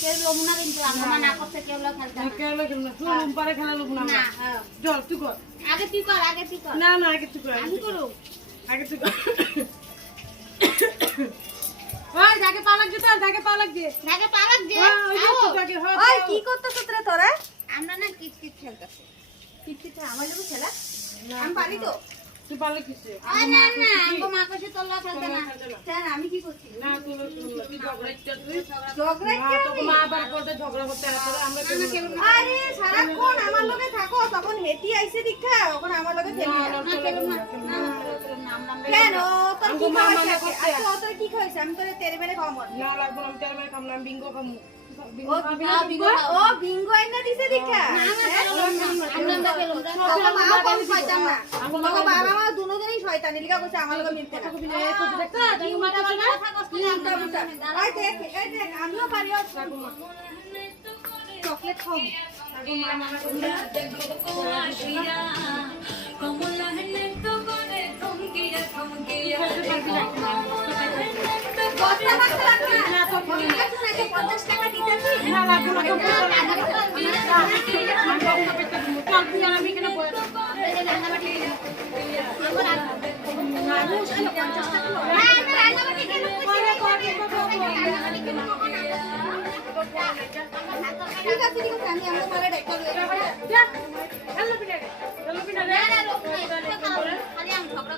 কেউ লোক না কিন্তু আমরা না করতে কেউ লোক খেলতে না কেউ লোক না তুই রুম্পারে খেলা লোক না চল তুই কর আগে তুই কর না না আগে তুই কর আমি করব আগে তুই কর ওই যাকে পা লাগছে তোর যাকে পা লাগছে আগে পালাক দে ওই কি করতেছ রে তোরা? আমরা না কিচকিচ খেলতেছি কিচ্ছিতে আমার লোক খেলা? আমি পারি তো? তুই পারলে কিসে আরে না না আমগো মা কইছে তোর লোক খেলতে না কেন আমি কি করছি? না তুই তুই ঝগড়া ইচ্ছা তুই ঝগড়া মা তো মা আবার করতে ঝগড়া করতে আসলে আমরা কেন আরে সারাক্ষণ আমার লগে থাকো তখন হেঁটি আইছে দীক্ষা এখন আমার লগে খেলবি না। না খেলুম না আমরা কেন তোর কি মা খাওয়াইছে মানা আজকে? করতে। আজকে তোর কি খাওয়াইছে? আমি তোরে তেরে মেরে খাওয়াবো না। না লাগবো না, আমি তেল মেরে খাম না, আমি বিঙ্গো খামু ও বিঙ্গো আইনা দিছে দীক্ষা আমরা খেলুম না তোর মা কম শয়তান না তোর বাবা মা দুজনেই শয়তান এলিকা কইছে আমার লগে মিলতে না আই দেখ এই দেখ আমিও পারি চকলেট খাও বস্তা বাস্তা লাগবে না তোর 50 টাকা দিতে না লাগবো না তো চল তুই আর আমি কেন বয় ঠিক আছে আমি আমরা মারা ডাক্তার হ্যালো বিনা হ্যালো বিনা খালি আমি ঝগড়া